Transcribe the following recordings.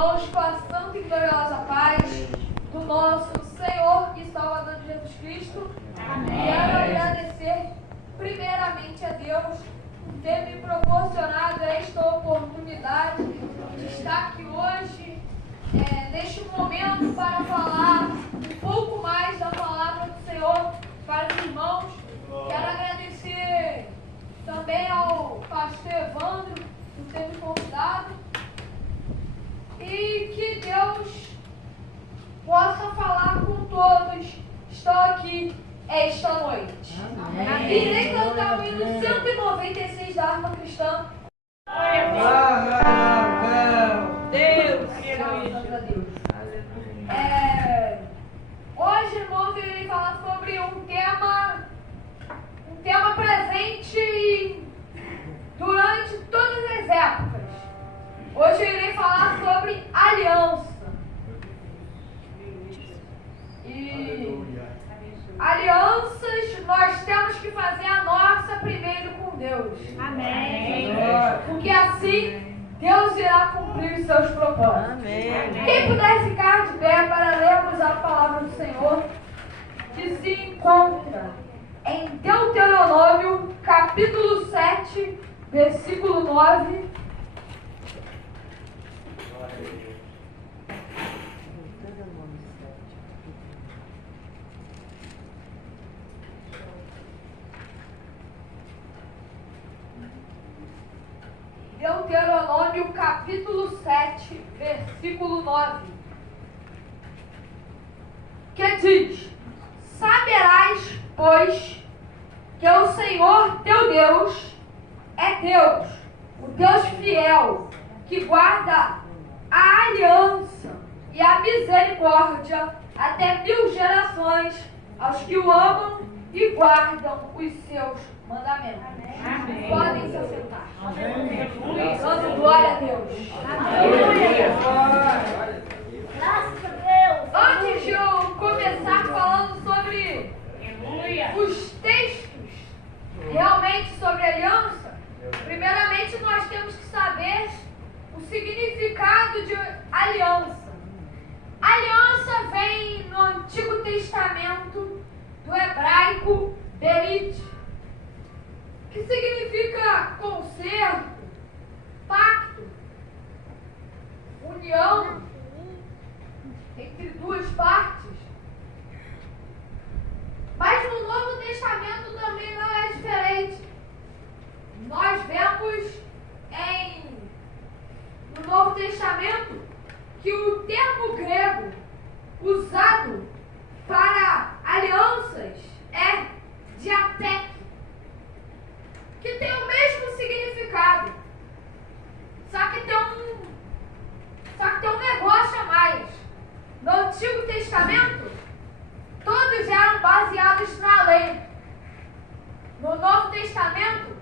irmãos, com a santa e gloriosa paz do nosso Senhor e Salvador Jesus Cristo. Amém. Quero agradecer primeiramente a Deus por ter me proporcionado esta oportunidade de estar aqui hoje, neste momento, para falar um pouco mais da palavra do Senhor para os irmãos. Quero agradecer também ao pastor Evandro por ter me convidado. E que Deus possa falar com todos que estão aqui esta noite. Amém. Irei cantar o hino 196 da harpa cristã. Deus, graças a Deus. Hoje, irmãos, eu irei falar sobre um tema presente durante todas as épocas. Hoje eu irei falar sobre aliança. E alianças nós temos que fazer a nossa primeiro com Deus. Amém. Porque assim Deus irá cumprir os seus propósitos. Amém. Quem puder ficar de pé para lermos a palavra do Senhor, que se encontra em Deuteronômio, capítulo 7, versículo 9. Deuteronômio capítulo 7, versículo 9, que diz: Saberás, pois, que o Senhor teu Deus é Deus, o Deus fiel, que guarda a aliança e a misericórdia até 1000 gerações aos que o amam e guardam os seus mandamentos. Amém. Podem se assentar. Dando glória a Deus. Aleluia. Graças a Deus. Antes de eu começar falando sobre os textos realmente sobre aliança, primeiramente nós temos que saber o significado de aliança. Aliança vem no Antigo Testamento do hebraico berit, que significa concerto, pacto, união entre duas partes. Mas no Novo Testamento também não é diferente. Nós vemos no Novo Testamento que o termo grego usado para alianças é diapek, que tem o mesmo significado, só que tem um negócio a mais. No Antigo Testamento, todos eram baseados na lei. No Novo Testamento,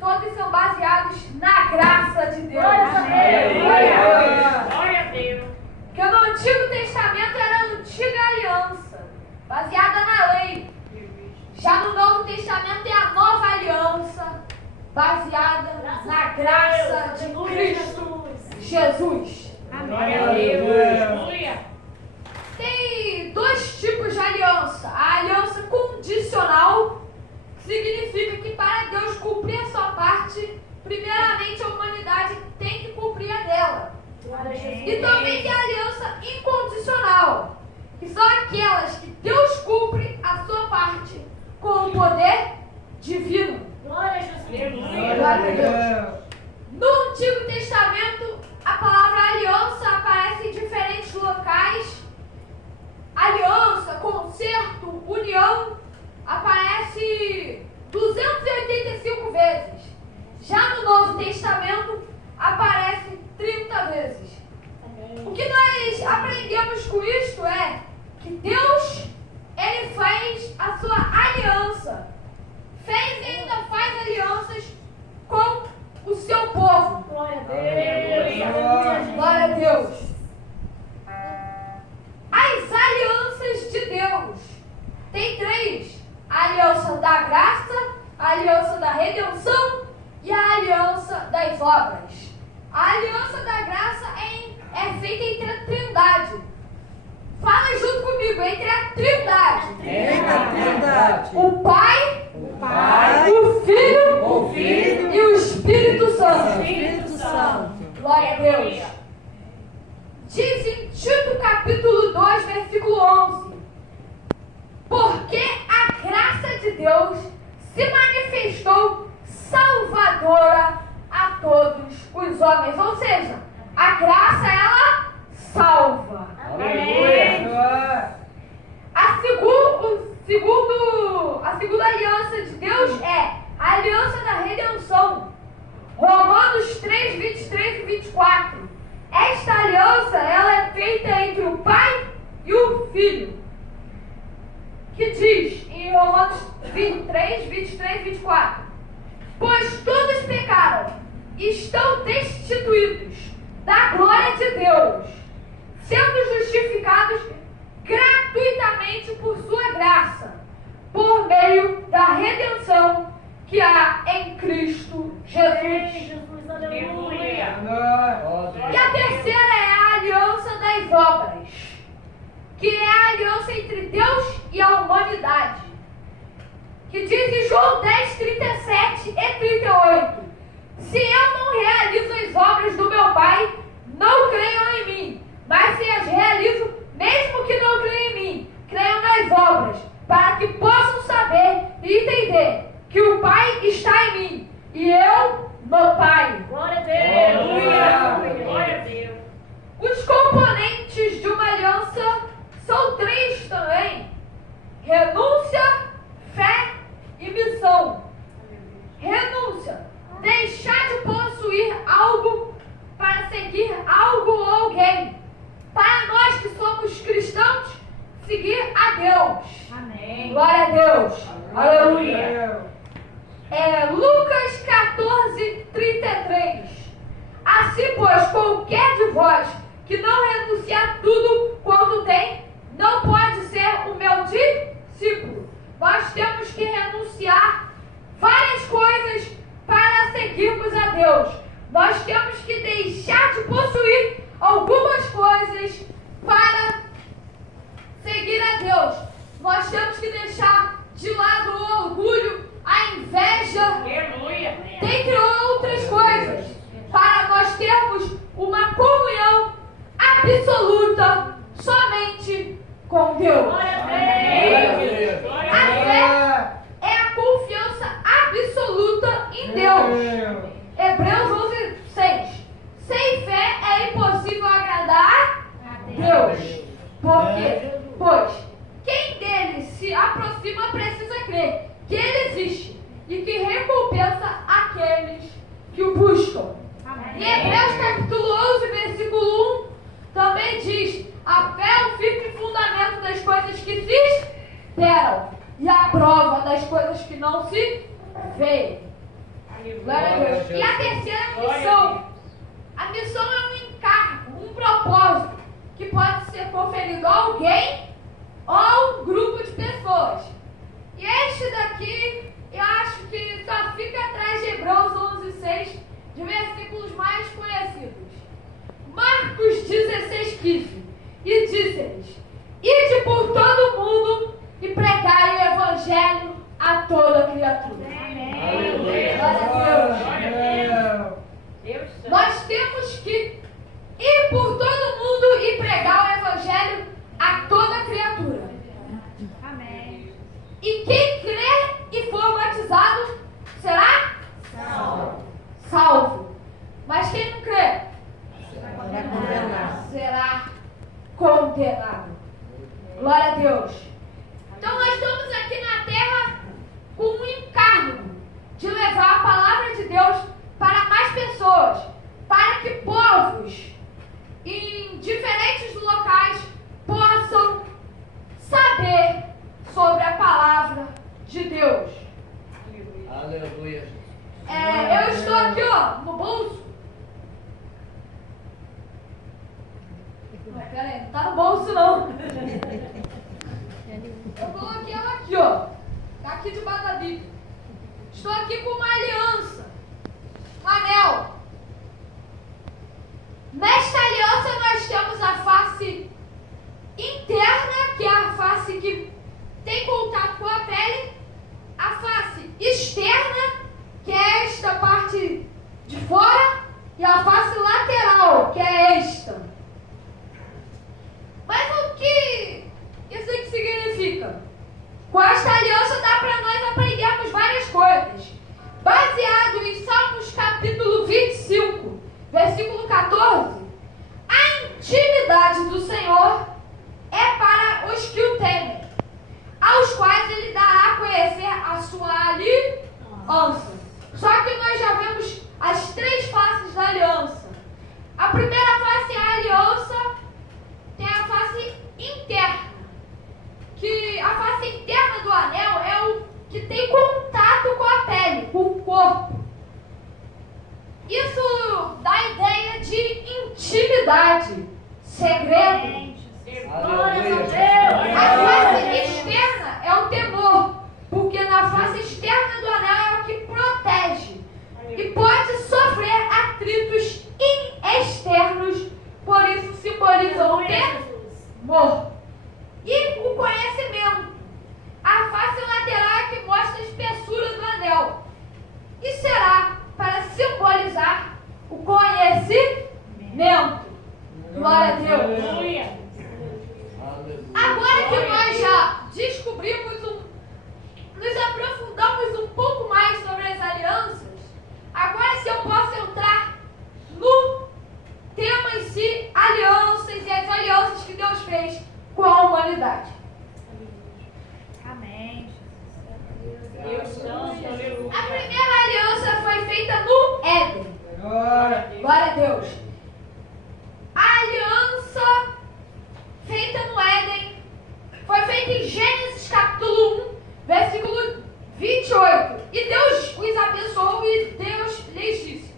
todos são baseados na graça de Deus. Glória a Deus. Porque no Antigo Testamento era a antiga aliança, baseada na lei. Já no Novo Testamento é a nova aliança, baseada na graça de Cristo Jesus. Amém. Tem dois tipos de aliança. A aliança condicional, que significa que para Deus cumprir a sua parte, primeiramente a humanidade tem que cumprir a dela. E também tem a aliança incondicional, que são aquelas que Deus cumpre a sua parte com o poder divino. Glória a Deus. No Antigo Testamento, a palavra aliança aparece em diferentes locais. Aliança, concerto, união, aparece 285 vezes. Já no Novo Testamento, aparece 30 vezes. O que nós aprendemos com isto é que Deus, Ele fez a sua aliança. Fez e ainda faz alianças com o seu povo. Glória a Deus. Glória a Deus. As alianças de Deus tem 3: a aliança da graça, a aliança da redenção e a aliança das obras. A Glória a Deus. Diz em Tito capítulo 2, versículo 11: porque a graça de Deus se manifestou salvadora a todos os homens. Ou seja, a graça, ela salva. Aleluia. A segunda aliança de Deus é a aliança da redenção. Romanos 3, 23 e 24. Esta aliança, ela é feita entre o Pai e o Filho. Que diz em Romanos 3, 23 e 24. Pois todos pecaram e estão destituídos da glória de Deus, sendo justificados gratuitamente por sua graça, por meio da redenção que há em Cristo Jesus. Aleluia. E a terceira é a aliança das obras, que é a aliança entre Deus e a humanidade, que diz em João 10, 37 e 38: se eu não realizo as obras do meu Pai, não creiam em mim, mas se as realizo, mesmo que não creiam em mim, creiam nas obras, para que possam saber e entender que o Pai está em mim e eu no Pai. Glória a Deus. Glória a Deus. Os componentes de uma aliança são três também: renúncia, fé e missão. Renúncia: deixar de possuir algo para seguir algo ou alguém. Para nós que somos cristãos, seguir a Deus. Amém. Glória a Deus. Aleluia. Lucas 14, 33. Assim, pois, qualquer de vós que não renunciar tudo quanto tem, não pode ser o meu discípulo. Nós temos que renunciar várias coisas para seguirmos a Deus. Nós temos que deixar de possuir algumas coisas para seguir a Deus. Nós temos que deixar de lado o orgulho, a inveja, Aleluia. dentre outras coisas, para nós termos uma comunhão absoluta somente com Deus. Glória a Deus. Glória A a fé é a confiança absoluta em Deus. Hebreus 11, 6. Sem fé é impossível agradar a Deus. Por quê? Pois quem dele se aproxima precisa crer que ele existe e que recompensa aqueles que o buscam. Em Hebreus capítulo 11, versículo 1, também diz: a fé é o firme fundamento das coisas que se esperam e a prova das coisas que não se veem. Glória a Deus. E a terceira é a missão. A missão é um encargo, um propósito que pode ser conferido a alguém ou a um grupo de pessoas. E este daqui, eu acho que só fica atrás de Hebreus 11, 6, de versículos mais conhecidos. Marcos 16, 15. E disse-lhes: ide por todo o mundo e pregai o evangelho a toda criatura. Aleluia. Glória a Deus. Glória a Deus. Deus santo. Nós temos que ir por todo mundo e pregar o evangelho a toda criatura. Amém. E quem crer e for batizado será salvo. Mas quem não crer será condenado. Glória a Deus. Então nós estamos aqui na terra com um encargo de levar a palavra de Deus para mais pessoas, para que povos em diferentes locais possam saber sobre a palavra de Deus. Aleluia. Eu estou aqui, ó, no bolso. Pera aí, não tá no bolso não. Eu coloquei ela aqui, ó. Tá aqui debaixo da Bíblia. Estou aqui com uma aliança, um anel. Nesta aliança nós temos a face interna, que é a face que tem contato com a pele, a face externa, que é esta parte de fora, e a face lateral, anel é o que tem contato com a pele, com o corpo. Isso dá a ideia de intimidade, segredo. A face externa é o temor, porque na face externa do anel é o que protege e pode sofrer atritos externos, por isso simboliza o temor. E o conhecimento. A face lateral é que mostra a espessura do anel e será para simbolizar o conhecimento. Glória a Deus. Agora que nós já descobrimos nos aprofundamos um pouco mais sobre as alianças, agora se eu posso entrar no tema em si, alianças e as alianças que Deus fez com a humanidade. Amém. A primeira aliança foi feita no Éden. Glória a Deus. A aliança feita no Éden foi feita em Gênesis capítulo 1, versículo 28. E Deus os abençoou e Deus lhes disse: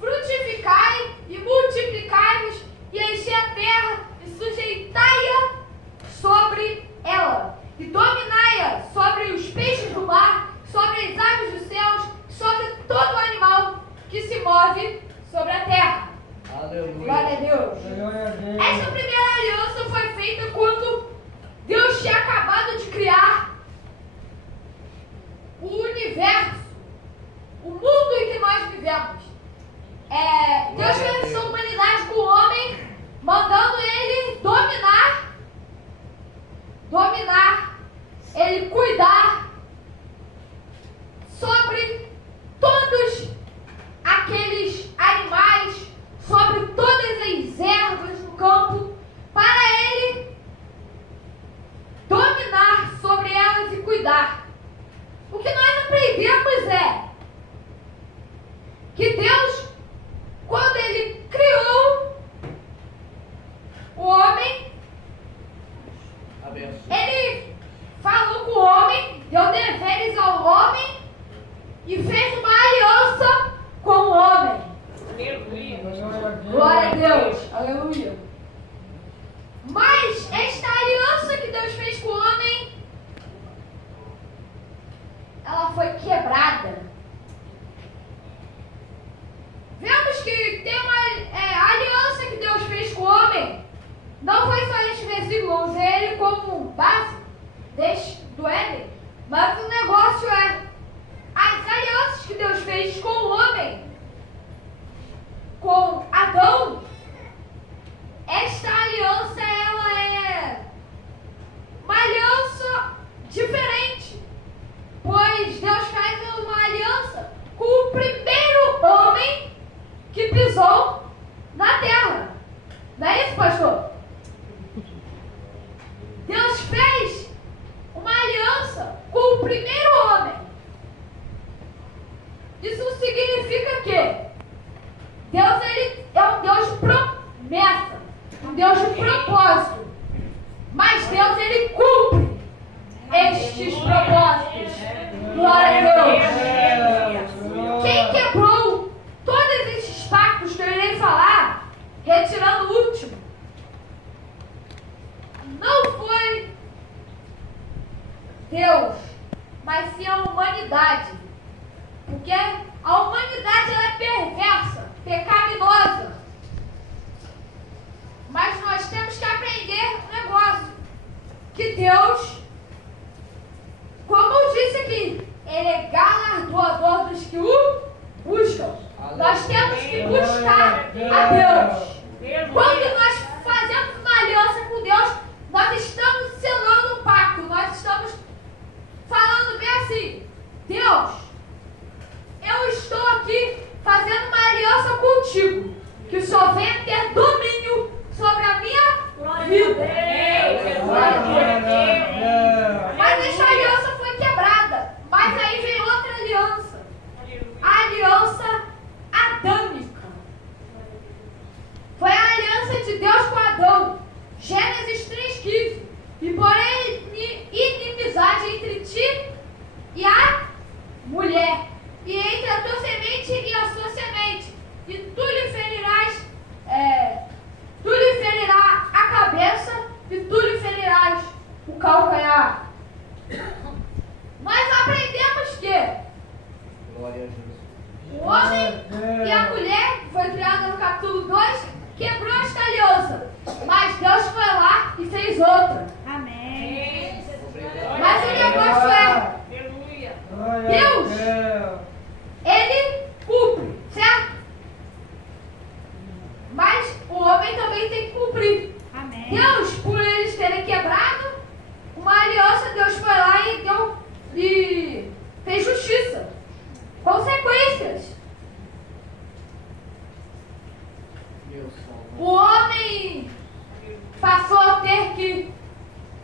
frutificai e multiplicai-vos e enchei a terra e sujeitai-a sobre ela e dominai-a sobre os peixes do mar, sobre as aves dos céus, sobre todo animal que se move sobre a terra. Aleluia. Glória a Deus. Essa primeira aliança foi feita quando Deus tinha acabado de criar o universo, o mundo em que nós vivemos. Deus fez essa humanidade com o homem, mandando ele dominar, ele cuidar sobre todos aqueles animais, sobre todas as ervas no campo, para ele dominar sobre elas e cuidar. O que nós aprendemos é que Deus, quando ele criou o homem, ele falou com o homem, deu deveres ao homem e fez uma aliança com o homem. Glória a Deus, aleluia. Mas esta aliança que Deus fez com o homem, ela foi quebrada. Vemos que tem uma aliança que Deus fez com o homem. Não foi só este versículo, usei ele como base do Éden. Mas o negócio é as alianças que Deus fez com o homem, com Adão. Esta aliança, ela é uma aliança diferente, pois Deus faz uma aliança com o primeiro homem que pisou na terra. Não é isso, pastor? Deus fez uma aliança com o primeiro homem. Isso significa que Deus, ele é um Deus de promessa, um Deus de propósito. Mas Deus, ele cumpre estes propósitos. Glória a Deus. Quem quebrou todos esses pactos que eu irei falar, retirando o último, não foi Deus, mas sim a humanidade. Porque a humanidade, ela é perversa, pecaminosa. Mas nós temos que aprender um negócio. Que Deus, como eu disse aqui, Ele é galardoador dos que o buscam. Nós temos que buscar a Deus. Quando nós fazemos uma aliança com Deus, nós estamos selando um pacto. Nós estamos falando bem assim: Deus, eu estou aqui fazendo uma aliança contigo, que o Senhor venha ter domínio sobre a minha vida. Mas essa aliança foi quebrada. Mas aí vem outra aliança. A aliança adâmica. Foi a aliança de Deus com Adão. Gênesis 3,15. E porém inimizade entre ti quebrou esta aliança, mas Deus foi lá e fez outra. Amém. Mas o negócio é, Aleluia. Deus, Ele cumpre, certo? Mas o homem também tem que cumprir. Amém. Deus, por eles terem quebrado uma aliança, Deus foi lá e fez justiça. Consequências. O homem passou a ter que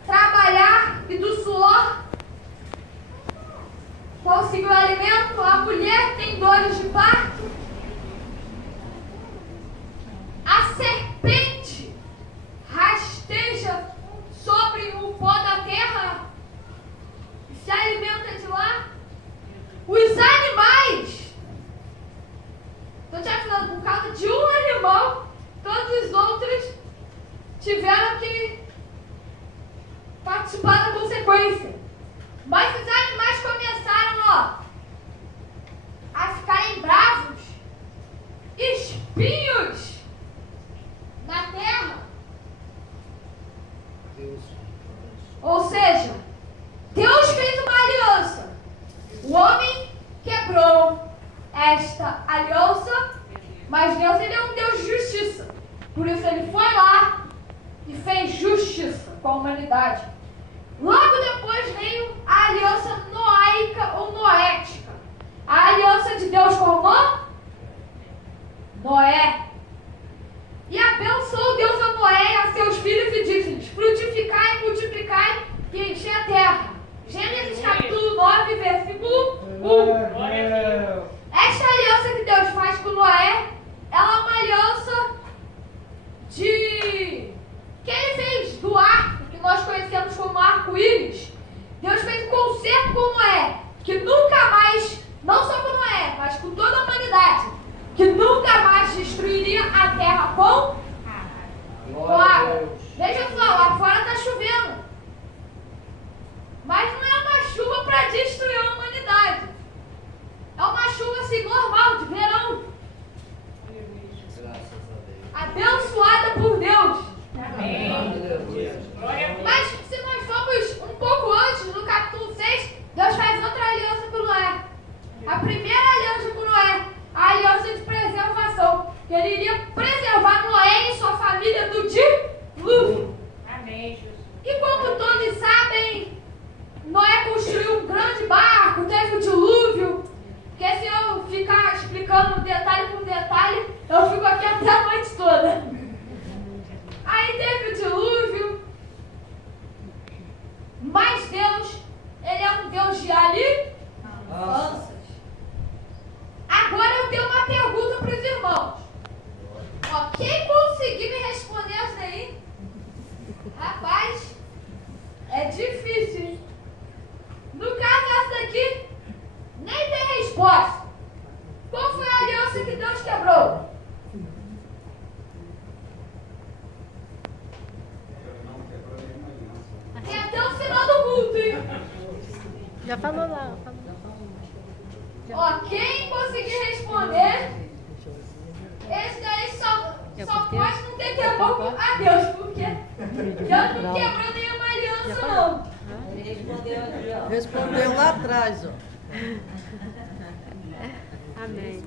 trabalhar e do suor conseguiu alimento. A mulher tem dores de parto. A serpente rasteja sobre o pó da terra e se alimenta de lá. Os animais, estou te falando, por causa de um animal, todos os outros tiveram que participar da consequência. Mas os animais começaram, a ficarem bravos, espinhos na terra. Ou seja, Deus fez uma aliança. O homem quebrou esta aliança, mas Deus, ele é um Deus de justiça. Por isso ele foi lá e fez justiça com a humanidade. Logo depois veio a aliança noaica ou noética. A aliança de Deus com Noé. E abençoou Deus a Noé e a seus filhos e disse-lhes: frutificai, multiplicai e enchei a terra. Gênesis capítulo 9, versículo 1. Esta aliança que Deus faz com Noé, ela é uma aliança que ele fez do arco, que nós conhecemos como arco-íris. Deus fez um concerto com Noé, que nunca mais, não só com Noé, mas com toda a humanidade, que nunca mais destruiria a terra com água. Veja só, lá fora está chovendo. Mas não é uma chuva para destruir a humanidade. É uma chuva assim normal, de verão. Abençoada por Deus. Mas se nós formos um pouco antes, no capítulo 6, Deus faz outra aliança com Noé. A primeira aliança com Noé, a aliança de preservação. Ele iria preservar Noé e sua família do dilúvio. Amém, Jesus. E como todos sabem, Noé construiu um grande barco, teve o dilúvio. Porque se eu ficar explicando detalhe por detalhe, eu fico aqui até a noite toda. Aí teve o dilúvio. Mas Deus, ele é um Deus de alianças. Agora eu tenho uma pergunta para os irmãos. Quem conseguir me responder essa aí? Rapaz, é difícil, hein? No caso, essa daqui nem tem resposta. Qual foi a aliança que Deus quebrou? Tem até o final do culto, hein? Já falou lá. Quem conseguir responder, esse daí só pode não ter quebrado a Deus, porque Deus não quebrou nenhuma aliança, não. Respondeu lá atrás, ó. Amém.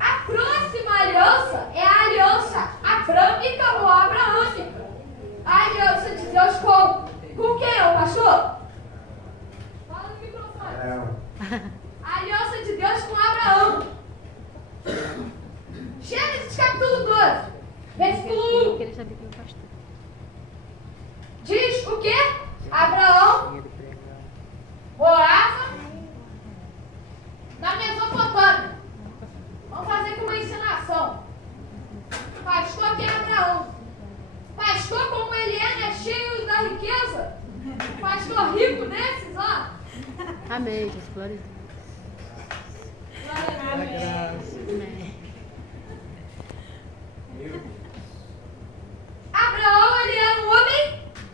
A próxima aliança é a aliança abrâmica ou abraâmica. A aliança de Deus com quem, pastor? Fala no microfone. A aliança de Deus com Abraão. Gênesis capítulo 12, versículo 1. Diz o quê? Abraão morava na Mesopotâmia. Vamos fazer com uma ensinação. Pastor, quem é Abraão? Pastor, como ele é, né? Cheio da riqueza. Pastor rico desses, ó. Amém, Jesus. Glória a Deus. Amém. Abraão, ele era um homem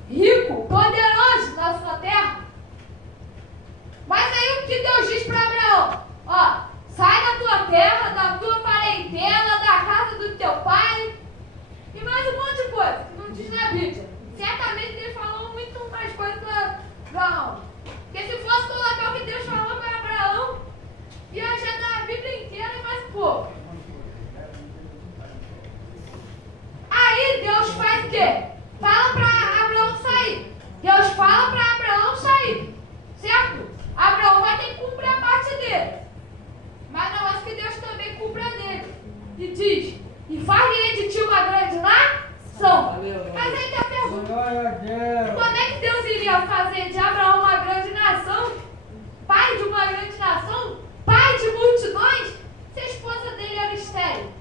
rico, poderoso na sua terra. Mas aí o que Deus diz para Abraão? Sai da tua terra, da tua parentela, da casa do teu pai o quê? Fala para Abraão sair. Deus fala para Abraão sair. Certo? Abraão vai ter que cumprir a parte dele. Mas não acho que Deus também cumpra a dele. E diz, e faria de ti uma grande nação. Mas aí tem a pergunta. Como é que Deus iria fazer de Abraão uma grande nação? Pai de uma grande nação? Pai de multidões? Se a esposa dele era estéril.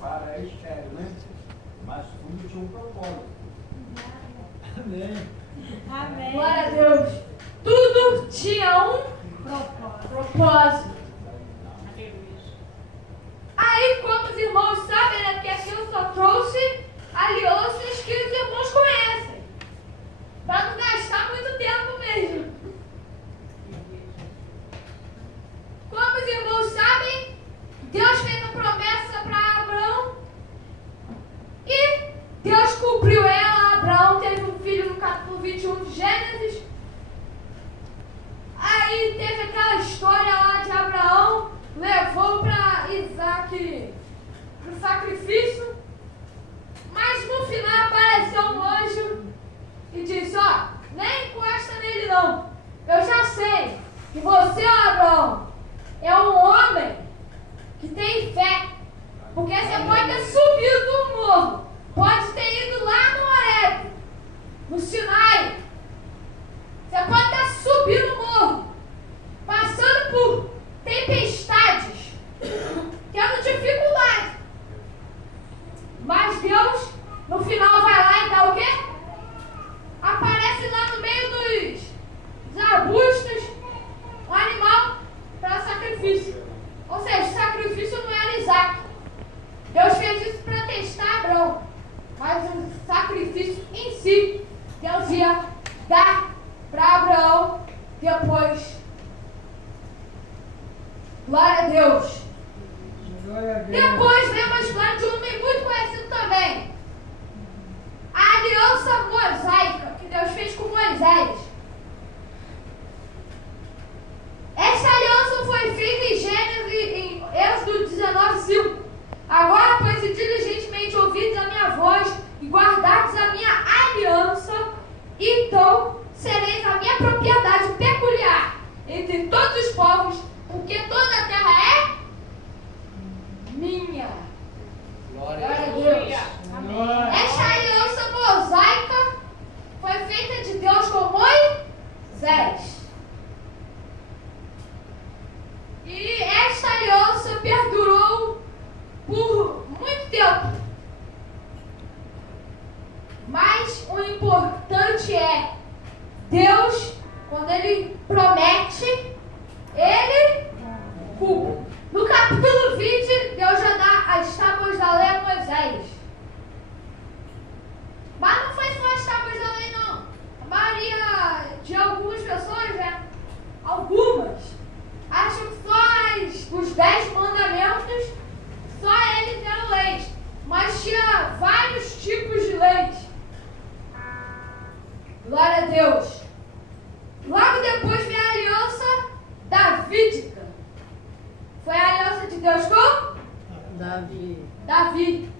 Sara é estéril, né? Mas tudo tinha um propósito. Amém. Amém. Glória a Deus. Tudo tinha um propósito. Aí, como os irmãos sabem, né, que aqui eu só trouxe alianças que os irmãos conhecem. Para não gastar muito tempo mesmo. Como os irmãos sabem, Deus fez a promessa para Abraão e Deus cumpriu ela. Abraão teve um filho no capítulo 21 de Gênesis. Aí teve aquela história lá de Abraão, levou para Isaac para o sacrifício, mas no final apareceu um anjo e disse, ó, nem encosta nele não, eu já sei que você, Abraão, é um homem que tem fé, porque você pode ter subido do morro, pode ter ido lá no Horebe, no Sinai, você pode ter subido no morro, passando por tempestades, tendo dificuldade, mas Deus no final vai lá e dá o quê? Aparece lá no meio dos arbustos um animal para sacrifício. Ou seja, o sacrifício não era Isaac. Deus fez isso para testar Abraão. Mas o sacrifício em si, Deus ia dar para Abraão depois. Glória a Deus. Depois vem uma história de um homem muito conhecido também. A aliança mosaica que Deus fez com Moisés. Essa aliança foi feita em Gênesis, em Êxodo 19:5. Agora, pois, se diligentemente ouvides a minha voz e guardardes a minha aliança, então sereis a minha propriedade peculiar entre todos os povos, porque toda a terra é minha. Glória Glória a Deus. Amém. Essa aliança mosaica foi feita de Deus com Moisés. E esta aliança perdurou por muito tempo. Mas o importante é, Deus, quando Ele promete, Ele cumpre. No capítulo 20, Deus já dá as tábuas da lei a Moisés. Mas não foi só as tábuas da lei, não. A maioria de algumas pessoas, né? Algumas, acham que só os 10 mandamentos, só eles eram leis. Mas tinha vários tipos de leis. Glória a Deus. Logo depois vem a aliança davídica. Foi a aliança de Deus com Davi.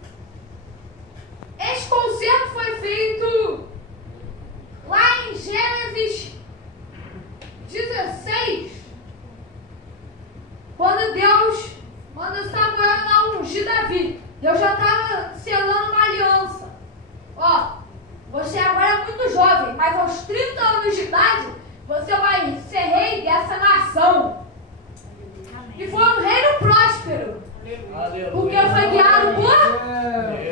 Esse concerto foi feito lá em Gênesis 16, quando Deus manda Samuel lá ungir Davi. Deus já estava selando uma aliança. Ó, você agora é muito jovem, mas aos 30 anos de idade, você vai ser rei dessa nação. E foi um reino próspero. Aleluia. Porque foi guiado por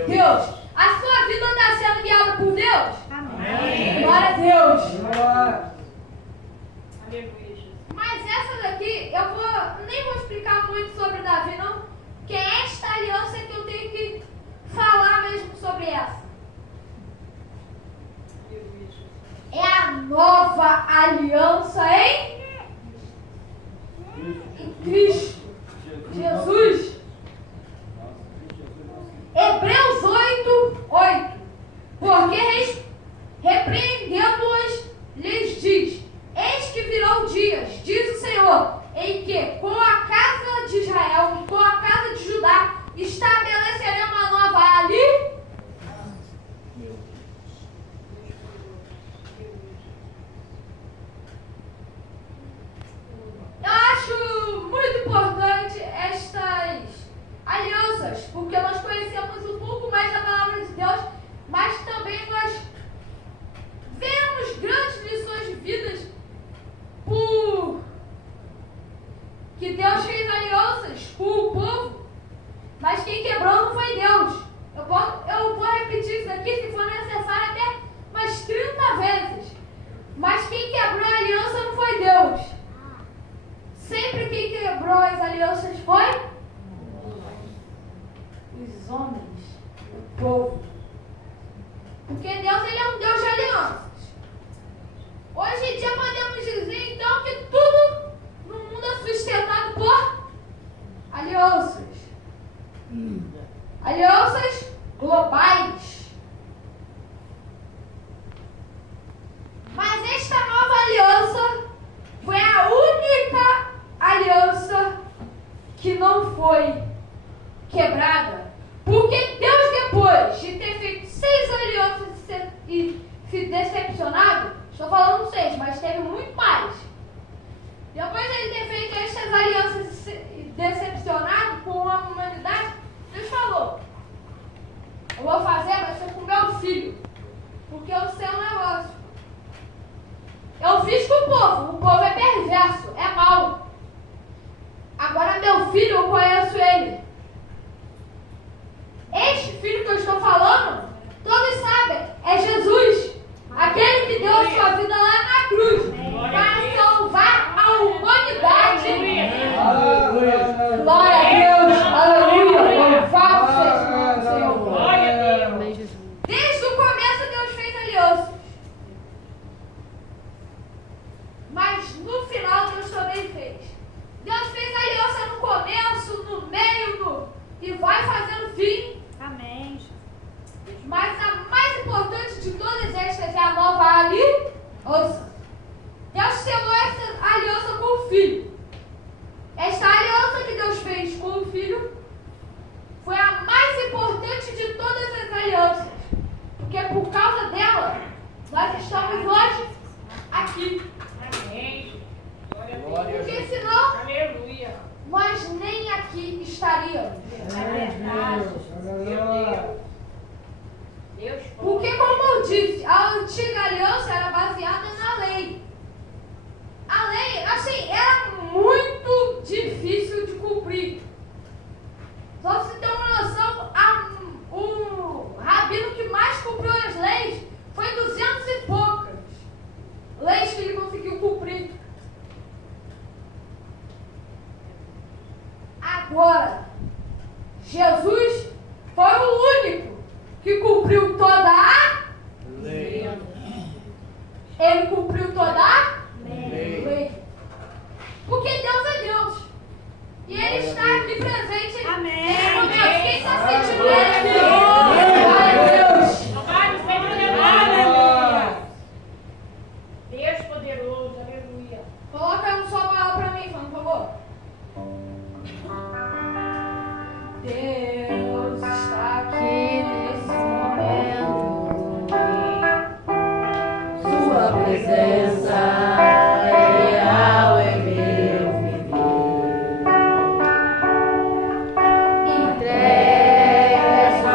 Deus. A sua vida está sendo guiada por Deus? Amém. Glória a Deus. Aleluia. Mas essa daqui, nem vou explicar muito sobre Davi, não. Porque é esta aliança que eu tenho que falar mesmo sobre essa. É a nova aliança em Cristo Jesus. Hebreus 8:8. Porque repreendendo-os, lhes diz: eis que virão dias, diz o Senhor, que Deus fez alianças com o povo, mas quem quebrou não foi Deus. Eu vou repetir isso aqui se for necessário até umas 30 vezes. Mas quem quebrou a aliança não foi Deus. Sempre quem quebrou as alianças foi os homens, o povo. Porque Deus, ele é um Deus de alianças. Hoje em dia podemos dizer então que tudo no mundo é sustentado por alianças. Alianças globais. Mas esta nova aliança foi a única aliança que não foi quebrada. Porque Deus, depois de ter feito 6 alianças e se decepcionado, estou falando 6, mas teve muito mais. Depois de ele ter feito estas alianças e decepcionado com a humanidade, Deus falou: eu vou fazer, vai ser com meu filho, porque eu sei um negócio. Eu fiz com o povo é perverso, é mau. Agora meu filho, eu conheço ele. Este filho que eu estou falando, todos sabem, é Jesus. Aquele que deu a sua vida lá na cruz para salvar a humanidade. Aleluia. Glória a Deus, aleluia. Louvado seja o nome do Senhor. Amém, Jesus. Desde o começo Deus fez alianças. Mas no final Deus também fez. Deus fez aliança no começo, no meio, e vai fazer no fim. Amém. Mas a mais importante de todas estas é a nova aliança. Deus selou essa aliança com o Filho. Esta aliança que Deus fez com o Filho foi a mais importante de todas as alianças. Porque por causa dela, nós estamos hoje aqui. Amém. Glória a Porque Deus. senão, Aleluia. nós nem aqui estaríamos. É verdade. Meu Deus. Deus Porque, como eu disse, a antiga aliança era baseada na lei. A lei, assim, era muito difícil de cumprir. Só pra você ter uma noção, o rabino que mais cumpriu as leis foi 200 e poucas leis que ele conseguiu cumprir. Agora, Jesus foi o único que cumpriu toda a Lei. Ele cumpriu toda a Lei. lei. Porque Deus é Deus. E Ele está aqui presente. Amém. Quem está sentindo Ele aqui? Glória a Deus. Louvado seja o Aleluia. Deus poderoso. Aleluia. Coloca um sol maior para mim, por favor. Deus está aqui nesse momento. Sua presença é real em meu viver. Entregue essa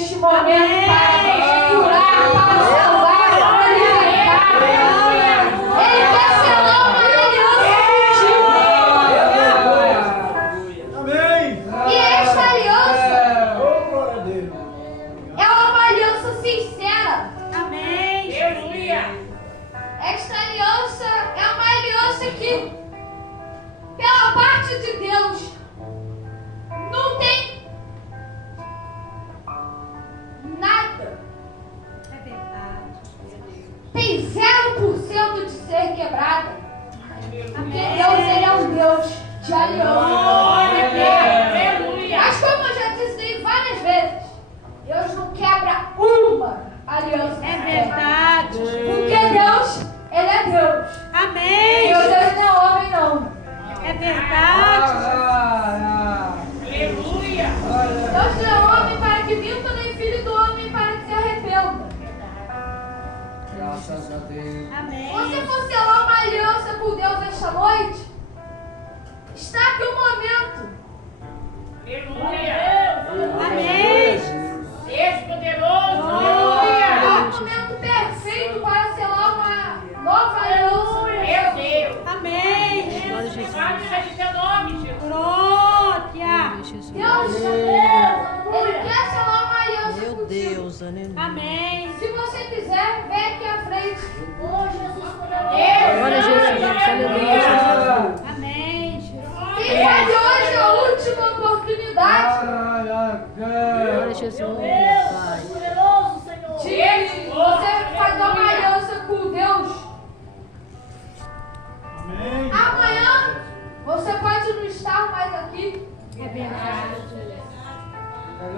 neste momento para curar, para salvar, para libertar. Ele quer selar uma aliança contigo. Amém. E esta aliança Oh, glória a Deus. é uma aliança sincera. Amém. Aleluia. Esta aliança é uma aliança que, pela parte de Deus, não tem nada. É verdade. Tem 0% de ser quebrada. Porque Deus, Ele é um Deus de aliança. Glória a Deus. Aleluia. Mas como eu já disse várias vezes, Deus não quebra uma aliança. É verdade. Porque Deus, Ele é Deus. Amém. Deus, Ele não é homem, não. É verdade. Aleluia. Deus não é homem para que minta, nem filho do homem para que se arrependa. Graças a Deus. Se você Amém. for selar uma aliança com Deus esta noite, está aqui o momento. Aleluia. Amém. Deus poderoso. É Aleluia. o momento perfeito para selar uma nova aliança. Meu Deus. Amém. Louvado seja teu nome, Jesus. Glória. Deus, Ele quer selar uma aliança Meu contigo. Deus, aleluia. Amém. Se você quiser, vem aqui à frente. Glória a Jesus, aleluia. Amém. Quem sabe hoje é a última oportunidade Glória a Jesus, Pai. de você fazer uma aliança com Deus. Amém. Amanhã você pode não estar mais aqui. É verdade.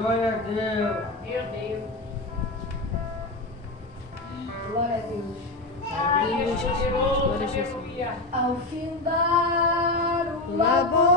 Glória a Deus. Meu Deus. Glória a Deus. Ai, Deus poderoso. Glória a Jesus. Aleluia. Ao findar o Labor.